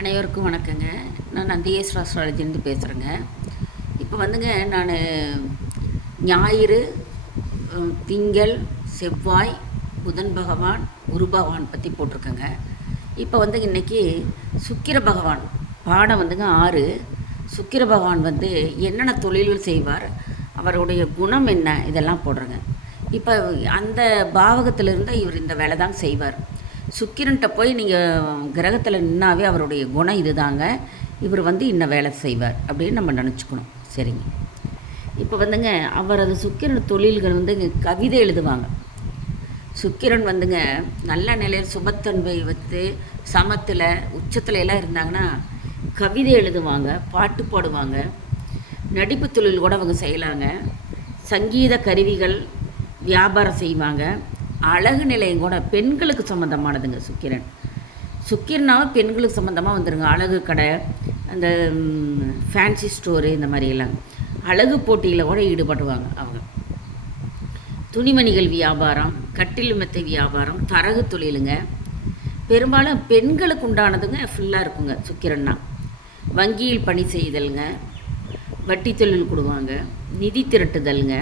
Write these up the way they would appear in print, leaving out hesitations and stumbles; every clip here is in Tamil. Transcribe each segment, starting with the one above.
அனைவருக்கும் வணக்கங்க. நான் நந்தியேஸ் அஸ்ட்ராலஜிலேருந்து பேசுகிறேங்க. இப்போ வந்துங்க நான் ஞாயிறு, திங்கள், செவ்வாய், புதன் பகவான், குரு பகவான் பற்றி போட்டிருக்கேங்க. இப்போ வந்து இன்றைக்கி சுக்கிர பகவான் பாடம் வந்துங்க 6. சுக்கிர பகவான் வந்து என்னென்ன தொழில்கள் செய்வார், அவருடைய குணம் என்ன, இதெல்லாம் போடுறேங்க. இப்போ அந்த பாவகத்திலிருந்து இவர் இந்த வேலை தான் செய்வார். சுக்கிரன்ட்ட போய் நீங்கள் கிரகத்தில் நின்னாவே அவருடைய குணம் இதுதாங்க, இவர் வந்து இன்ன வேலை செய்வார் அப்படின்னு நம்ம நினச்சிக்கணும். சரிங்க. இப்போ வந்துங்க அவரது சுக்கிரன் தொழில்கள் வந்து கவிதை எழுதுவாங்க. சுக்கிரன் வந்துங்க நல்ல நிலையில் சுபத்தன்மை வந்து சமத்தில் உச்சத்துல எல்லாம் இருந்தாங்கன்னா கவிதை எழுதுவாங்க, பாட்டு பாடுவாங்க, நடிப்பு தொழில் கூட அவங்க செய்யலாங்க, சங்கீத கருவிகள் வியாபாரம் செய்வாங்க, அழகு நிலையம் கூட பெண்களுக்கு சம்மந்தமானதுங்க. சுக்கிரனாவும் பெண்களுக்கு சம்மந்தமாக வந்துடுங்க. அழகு கடை, அந்த ஃபேன்சி ஸ்டோரு, இந்த மாதிரியெல்லாம் அழகு போட்டியில் கூட ஈடுபடுவாங்க அவங்க. துணிமணிகள் வியாபாரம், கட்டில் மெத்தை வியாபாரம், தரகு தொழிலுங்க. பெரும்பாலும் பெண்களுக்கு உண்டானதுங்க ஃபுல்லாக இருக்குங்க சுக்கிரன்னா. வங்கியில் பணி செய்தலுங்க, வட்டி தொழில் கொடுவாங்க, நிதி திரட்டுதலுங்க,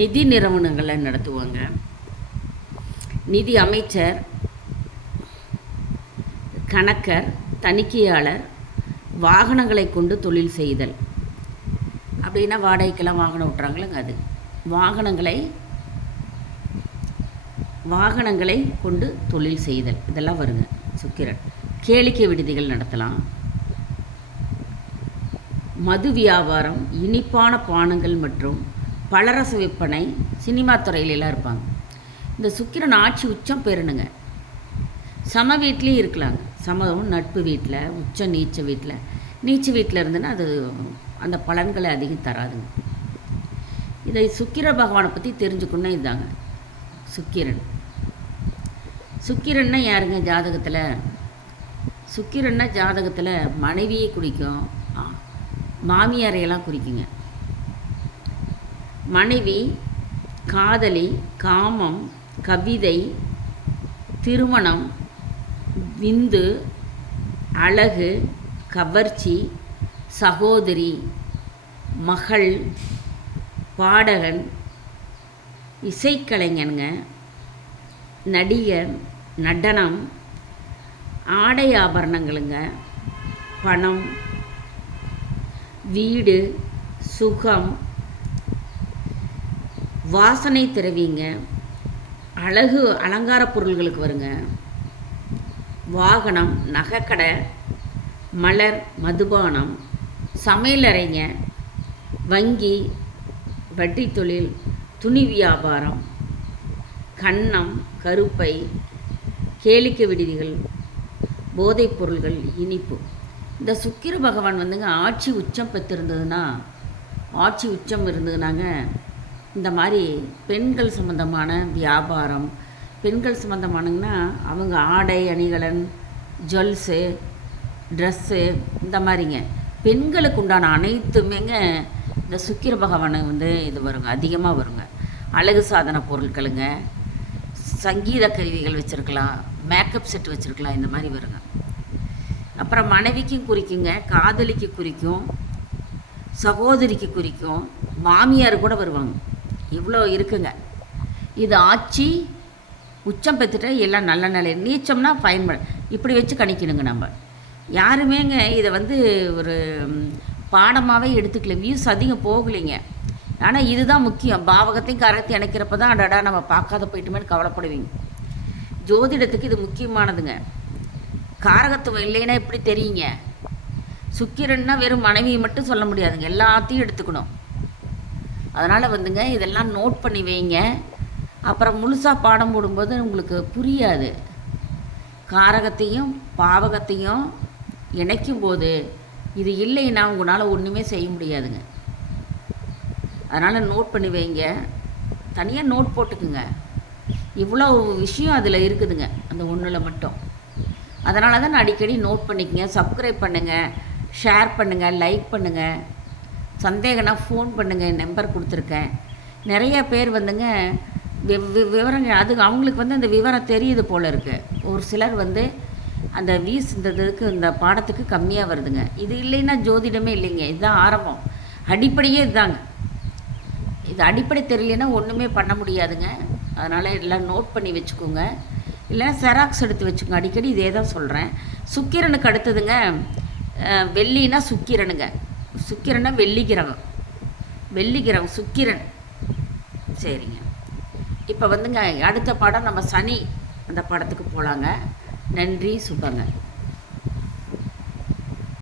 நிதி நிறுவனங்களை நடத்துவாங்க, நிதி அமைச்சர், கணக்கர், தணிக்கையாளர், வாகனங்களை கொண்டு தொழில் செய்தல். அப்படின்னா வாடகைக்கெல்லாம் வாகனம் விட்றாங்களேங்க, அது வாகனங்களை கொண்டு தொழில் செய்தல், இதெல்லாம் வருங்க சுக்கிரன். கேளிக்கை விடுதிகள் நடத்தலாம், மது வியாபாரம், இனிப்பான பானங்கள் மற்றும் பலரச விற்பனை, சினிமா துறையிலெல்லாம் இருப்பாங்க. இந்த சுக்கிரன் ஆட்சி உச்சம் பெறணுங்க. சம வீட்லேயும் இருக்கலாங்க. சமம் நட்பு வீட்டில், உச்சம் நீச்ச வீட்டில் இருந்துன்னா அது அந்த பலன்களை அதிகம் தராதுங்க. இதை சுக்கிர பகவானை பற்றி தெரிஞ்சுக்கணும். இதுதாங்க சுக்கிரன்னா யாருங்க ஜாதகத்தில்? சுக்கிரன்னா ஜாதகத்தில் மனைவியை குறிக்கும், மாமியாரையெல்லாம் குறிக்குங்க. மனைவி, காதலி, காமம், கவிதை, திருமணம், விந்து, அழகு, கவர்ச்சி, சகோதரி, மகள், பாடகன், இசைக்கலைஞனுங்க, நடிகர், நடனம், ஆடை ஆபரணங்களுங்க, பணம், வீடு, சுகம், வாசனை திரவிங்க, அழகு அலங்கார பொருள்களுக்கு வருங்க, வாகனம், நகைக்கடை, மலர், மதுபானம், சமையலறைங்க, வங்கி, வட்டி தொழில், துணி வியாபாரம், கன்னம், கருப்பை, கேளிக்கை விடுதிகள், போதைப் பொருள்கள், இனிப்பு. இந்த சுக்கிர பகவான் வந்துங்க ஆட்சி உச்சம் இருந்ததுனாங்க இந்த மாதிரி பெண்கள் சம்மந்தமான வியாபாரம், பெண்கள் சம்மந்தமானங்கன்னா அவங்க ஆடை அணிகலன், ஜுவல்ஸு, ட்ரெஸ்ஸு, இந்த மாதிரிங்க பெண்களுக்கு உண்டான அனைத்துமேங்க இந்த சுக்கிர பகவானை வந்து இது வருங்க, அதிகமாக வருங்க. அழகு சாதன பொருட்களுங்க, சங்கீத கருவிகள் வச்சுருக்கலாம், மேக்கப் செட் வச்சுருக்கலாம், இந்த மாதிரி வருங்க. அப்புறம் மனைவிக்கும் குறிக்குங்க, காதலிக்கு குறிக்கும், சகோதரிக்கு குறிக்கும், மாமியார் கூட வருவாங்க. இவ்வளோ இருக்குங்க. இது ஆட்சி உச்சம் பெற்றுட்டு எல்லாம் நல்ல நிலை. நீச்சம்னா இப்படி வச்சு கணிக்கணுங்க. நம்ம யாருமேங்க இதை வந்து ஒரு பாடமாகவே எடுத்துக்கல, வியூஸ் அதிகம் போகலைங்க. ஆனால் இதுதான் முக்கியம். பாவகத்தையும் கரகத்தையும் இணைக்கிறப்ப தான் அடடா நம்ம பார்க்காத போயிட்டுமேனு கவலைப்படுவீங்க. ஜோதிடத்துக்கு இது முக்கியமானதுங்க. காரகத்துவம் இல்லைன்னா எப்படி தெரியுங்க? சுக்கிரன்னா வெறும் மனைவியை மட்டும் சொல்ல முடியாதுங்க, எல்லாத்தையும் எடுத்துக்கணும். அதனால் வந்துங்க இதெல்லாம் நோட் பண்ணி வைங்க. அப்புறம் முழுசாக பாடம் போடும்போது உங்களுக்கு புரியாது. காரகத்தையும் பாவகத்தையும் இணைக்கும்போது இது இல்லைன்னா உங்களால் ஒன்றுமே செய்ய முடியாதுங்க. அதனால் நோட் பண்ணி வைங்க, தனியாக நோட் போட்டுக்குங்க. இவ்வளோ விஷயம் அதில் இருக்குதுங்க, அந்த ஒன்றில் மட்டும். அதனால தான் நான் அடிக்கடி நோட் பண்ணிக்கங்க. சப்ஸ்கிரைப் பண்ணுங்கள், ஷேர் பண்ணுங்கள், லைக் பண்ணுங்கள். சந்தேகம்னா ஃபோன் பண்ணுங்கள், என் நம்பர் கொடுத்துருக்கேன். நிறைய பேர் வந்துங்க விவரங்கள் அது அவங்களுக்கு வந்து அந்த விவரம் தெரியுது போல் இருக்குது. ஒரு சிலர் வந்து அந்த வீஸ் இந்த பாடத்துக்கு கம்மியாக வருதுங்க. இது இல்லைன்னா ஜோதிடமே இல்லைங்க. இதுதான் ஆரம்பம், அடிப்படையே இதுதாங்க. இது அடிப்படை தெரியலன்னா ஒன்றுமே பண்ண முடியாதுங்க. அதனால் எல்லாம் நோட் பண்ணி வச்சுக்கோங்க, இல்லைன்னா செராக்ஸ் எடுத்து வச்சுக்கோங்க. அடிக்கடி இதே தான் சொல்கிறேன். சுக்கிரனுக்கு அடுத்ததுங்க வெள்ளினா சுக்கிரனுங்க. சுக்கிரனா வெள்ளிக்கிரகம், வெள்ளிக்கிரகம் சுக்கிரன். சரிங்க. இப்போ வந்துங்க அடுத்த பாடம் நம்ம சனி அந்த பாடத்துக்கு போகலாங்க. நன்றி, சுபங்க.